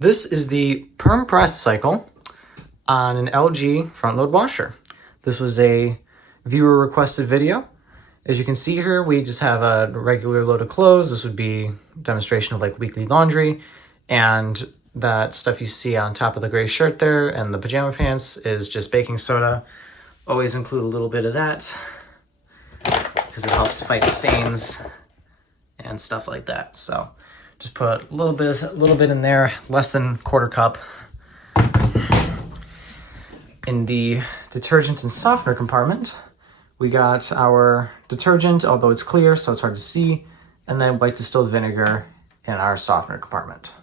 This is the Perm press cycle on an LG front load washer. This was a viewer requested video. As you can see here, we just have a regular load of clothes. This would be a demonstration of like weekly laundry, and that stuff you see on top of the gray shirt there and the pajama pants is just baking soda. Always include a little bit of that because it helps fight stains and stuff like that. So just put a little bit in there, less than quarter cup. In the detergent and softener compartment, we got our detergent, although it's clear, so it's hard to see, and then white distilled vinegar in our softener compartment.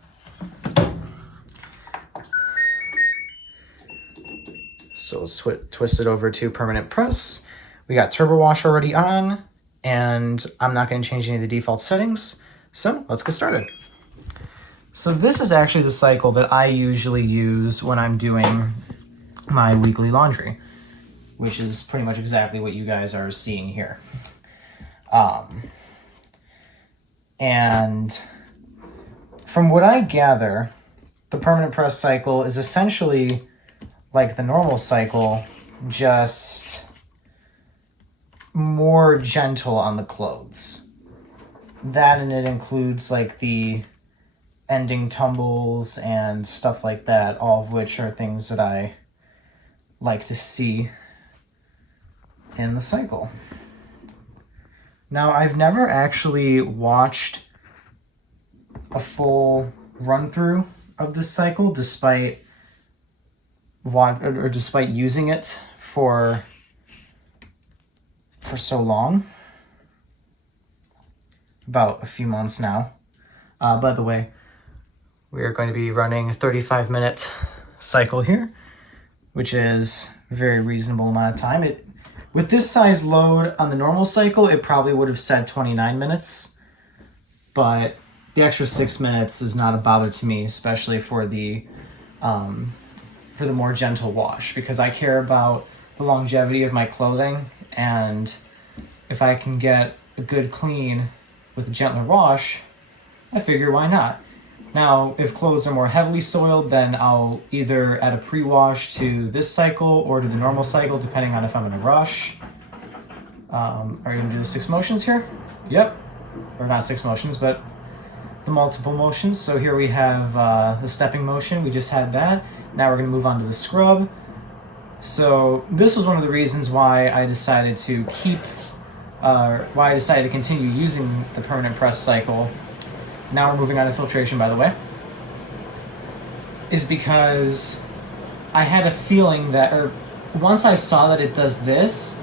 So let's twist it over to permanent press. We got TurboWash already on, and I'm not going to change any of the default settings. So let's get started. So this is actually the cycle that I usually use when I'm doing my weekly laundry, which is pretty much exactly what you guys are seeing here. And from what I gather, the permanent press cycle is essentially like the normal cycle, just more gentle on the clothes. That, and it includes like the ending tumbles and stuff like that, all of which are things that I like to see in the cycle. Now, I've never actually watched a full run through of this cycle despite using it for so long. About a few months now. By the way, we are going to be running a 35-minute cycle here, which is a very reasonable amount of time. With this size load on the normal cycle, it probably would have said 29 minutes, but the extra 6 minutes is not a bother to me, especially for the more gentle wash, because I care about the longevity of my clothing, and if I can get a good clean with a gentler wash, I figure why not. Now, if clothes are more heavily soiled, then I'll either add a pre-wash to this cycle or to the normal cycle, depending on if I'm in a rush. Are you gonna do the 6 motions here? Yep. Or not 6 motions, but the multiple motions. So here we have the stepping motion. We just had that. Now we're gonna move on to the scrub. So this was one of the reasons why I decided to continue using the permanent press cycle. Now we're moving on to filtration, by the way, is because I had a feeling that, or once I saw that it does this,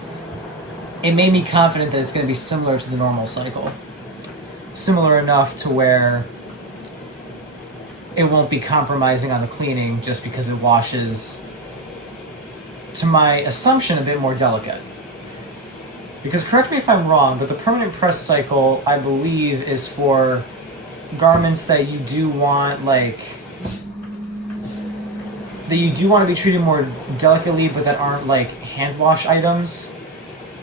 it made me confident that it's going to be similar to the normal cycle. Similar enough to where it won't be compromising on the cleaning just because it washes, to my assumption, a bit more delicate. Because correct me if I'm wrong, but the permanent press cycle, I believe, is for garments that you do want to be treated more delicately, but that aren't like hand wash items,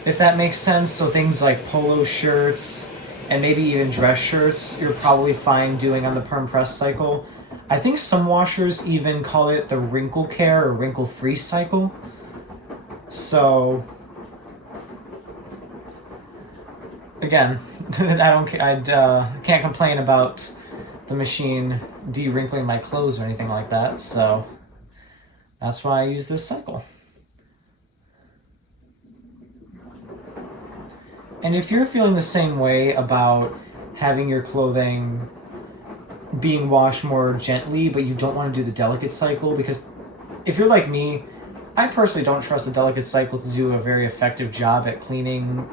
if that makes sense. So things like polo shirts and maybe even dress shirts, you're probably fine doing on the perm press cycle. I think some washers even call it the Wrinkle Care or Wrinkle Free cycle. So again, I can't complain about the machine de-wrinkling my clothes or anything like that, so that's why I use this cycle. And if you're feeling the same way about having your clothing being washed more gently, but you don't want to do the delicate cycle, because if you're like me, I personally don't trust the delicate cycle to do a very effective job at cleaning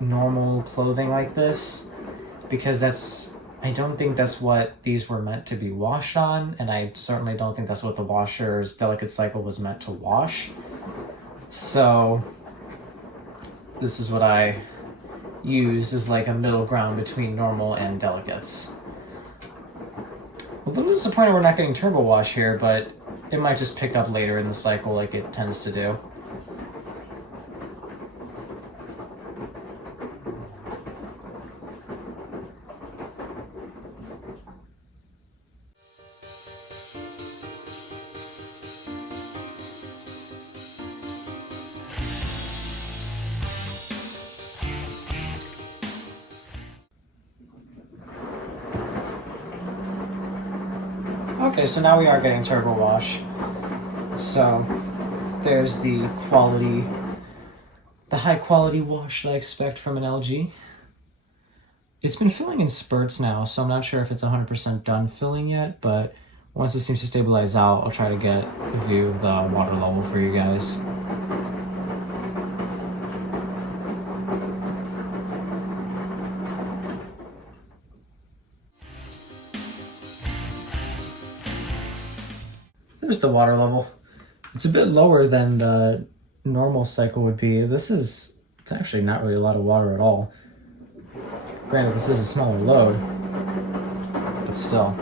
normal clothing like this, because I don't think that's what these were meant to be washed on, and I certainly don't think that's what the washer's delicate cycle was meant to wash. So this is what I use as like a middle ground between normal and delicates. A little disappointed we're not getting TurboWash here, but it might just pick up later in the cycle like it tends to do. Okay, so now we are getting TurboWash. So there's the quality, the high quality wash that I expect from an LG. It's been filling in spurts now, so I'm not sure if it's 100% done filling yet, but once it seems to stabilize out, I'll try to get a view of the water level for you guys. There's the water level. It's a bit lower than the normal cycle would be. It's actually not really a lot of water at all. Granted, this is a smaller load, but still.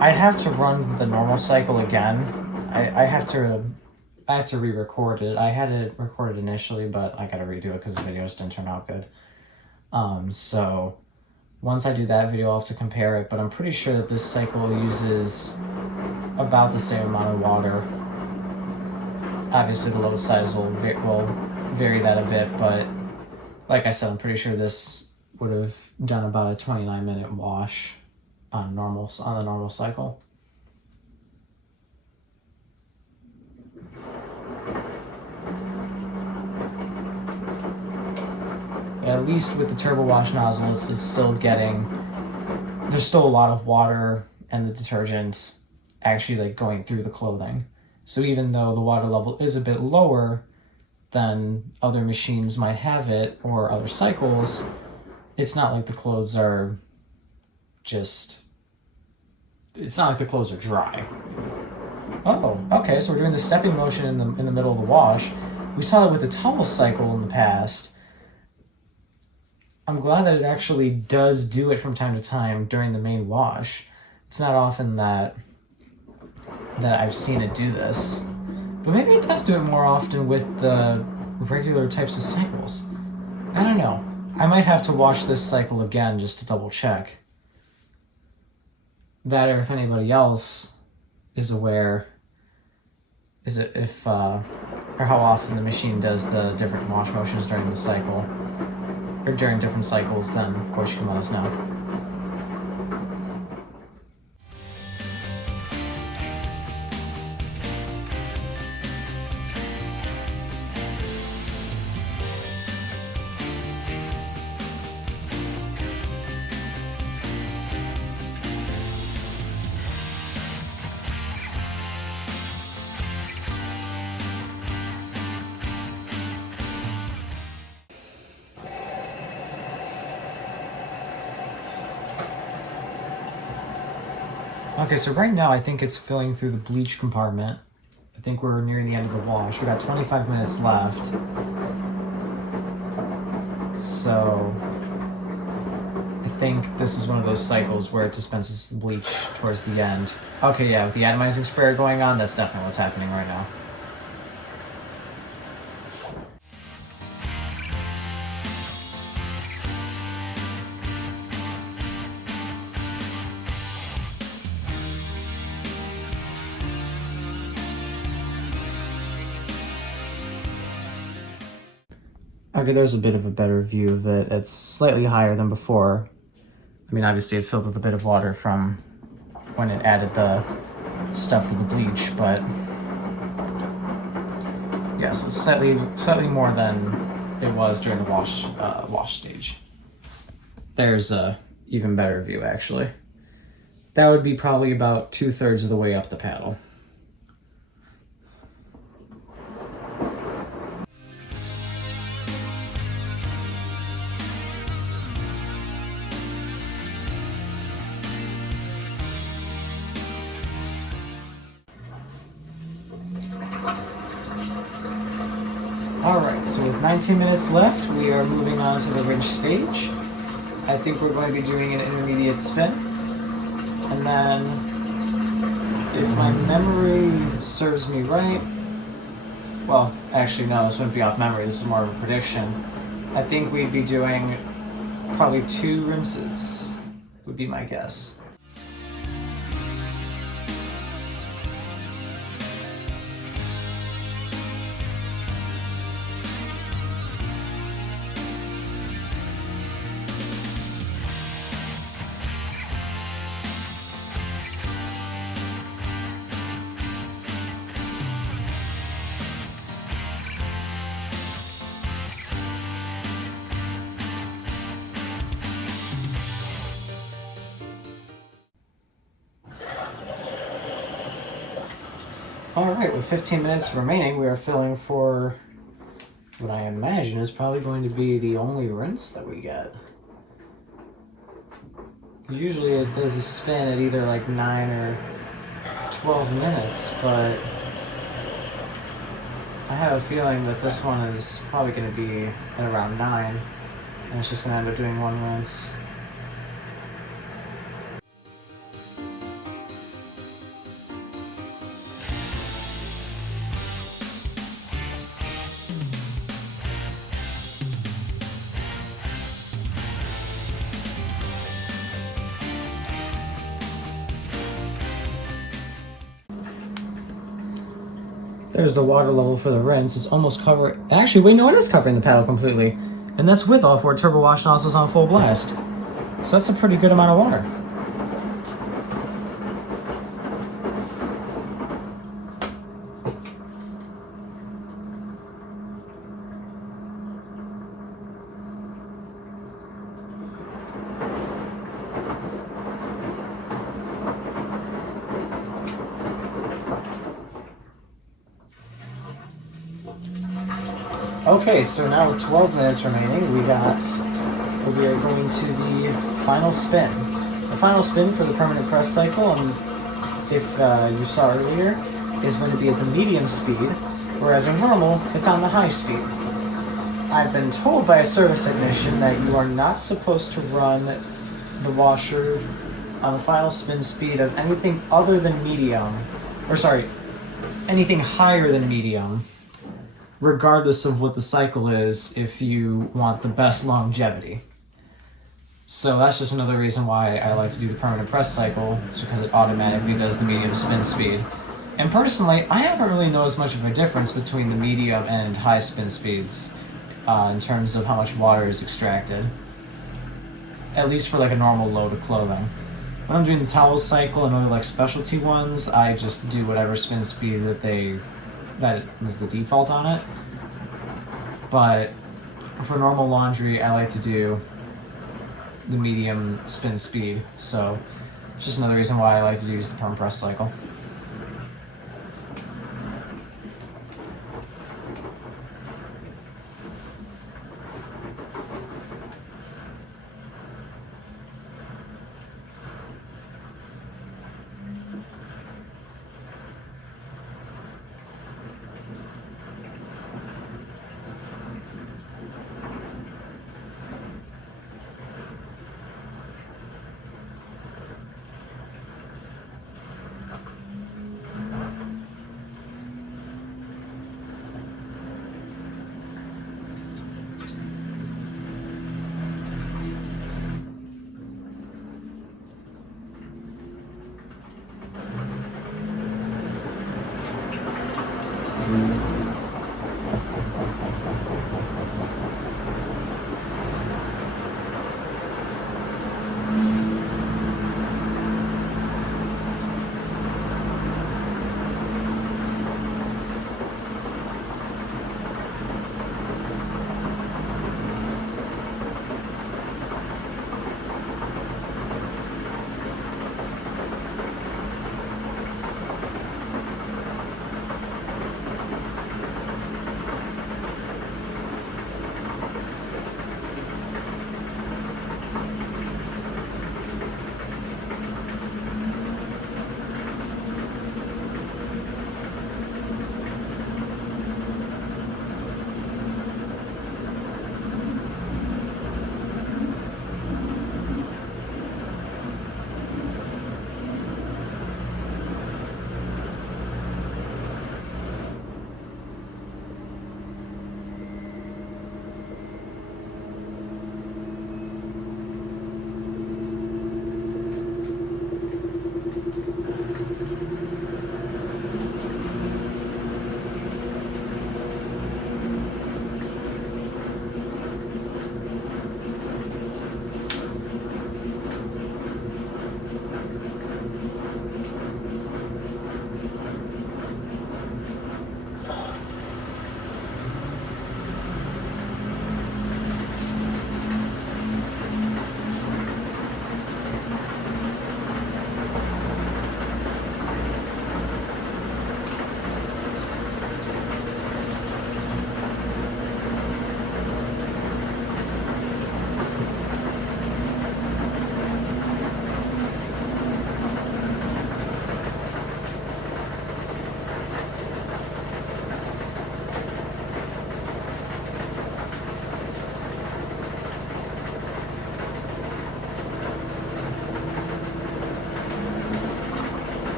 I'd have to run the normal cycle again. I have to re-record it. I had it recorded initially, but I gotta redo it because the videos didn't turn out good. So once I do that video, I'll have to compare it, but I'm pretty sure that this cycle uses about the same amount of water. Obviously the load size will vary that a bit, but like I said, I'm pretty sure this would have done about a 29-minute wash on the normal cycle. At least with the TurboWash nozzle, it's still there's still a lot of water and the detergent actually like going through the clothing. So even though the water level is a bit lower than other machines might have it or other cycles, it's not like the clothes are dry. Oh, okay, so we're doing the stepping motion in the middle of the wash. We saw that with the towel cycle in the past. I'm glad that it actually does do it from time to time during the main wash. It's not often that I've seen it do this. But maybe it does do it more often with the regular types of cycles. I don't know. I might have to watch this cycle again just to double check. That, or if anybody else is aware, or how often the machine does the different wash motions during the cycle, or during different cycles, then of course you can let us know. Okay, so right now I think it's filling through the bleach compartment. I think we're nearing the end of the wash. We got 25 minutes left. So I think this is one of those cycles where it dispenses the bleach towards the end. Okay, yeah, with the atomizing sprayer going on, that's definitely what's happening right now. Okay, there's a bit of a better view of it. It's slightly higher than before. I mean, obviously it filled with a bit of water from when it added the stuff with the bleach, but yeah, so it's slightly more than it was during the wash stage. There's a even better view, actually. That would be probably about 2/3 of the way up the paddle. Alright, so with 19 minutes left, we are moving on to the ridge stage. I think we're going to be doing an intermediate spin. And then, if my memory serves me right, well, actually no, this wouldn't be off memory, this is more of a prediction. I think we'd be doing probably 2 rinses, would be my guess. Alright, with 15 minutes remaining, we are filling for what I imagine is probably going to be the only rinse that we get. Usually it does a spin at either like 9 or 12 minutes, but I have a feeling that this one is probably going to be at around 9, and it's just going to end up doing one rinse. There's the water level for the rinse. It's almost covering. Actually, wait, no, it is covering the paddle completely. And that's with all 4 TurboWash nozzles on full blast. So that's a pretty good amount of water. Okay, so now with 12 minutes remaining, we are going to the final spin. The final spin for the permanent press cycle, if you saw earlier, is going to be at the medium speed, whereas in normal, it's on the high speed. I've been told by a service technician that you are not supposed to run the washer on the final spin speed of anything other than medium, anything higher than medium, regardless of what the cycle is, if you want the best longevity. So that's just another reason why I like to do the permanent press cycle, is because it automatically does the medium spin speed. And personally, I haven't really noticed much of a difference between the medium and high spin speeds in terms of how much water is extracted, at least for like a normal load of clothing. When I'm doing the towel cycle and other like specialty ones, I just do whatever spin speed that is the default on it. But for normal laundry, I like to do the medium spin speed. So it's just another reason why I like to use the perm press cycle.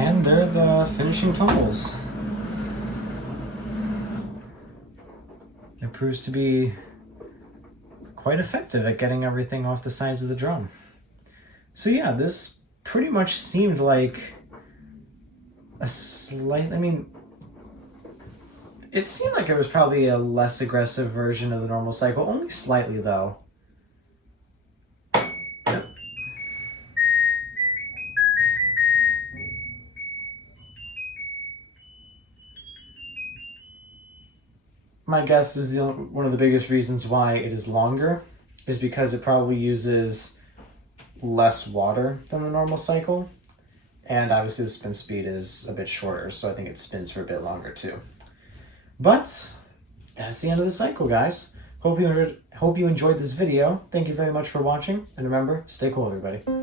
And they're the finishing tumbles. It proves to be quite effective at getting everything off the sides of the drum. So yeah, this pretty much seemed like a slight, I mean, it seemed like it was probably a less aggressive version of the normal cycle, only slightly though. Yep. My guess is one of the biggest reasons why it is longer is because it probably uses less water than the normal cycle. And obviously the spin speed is a bit shorter, so I think it spins for a bit longer too. But that's the end of the cycle, guys. Hope you enjoyed this video. Thank you very much for watching. And remember, stay cool, everybody.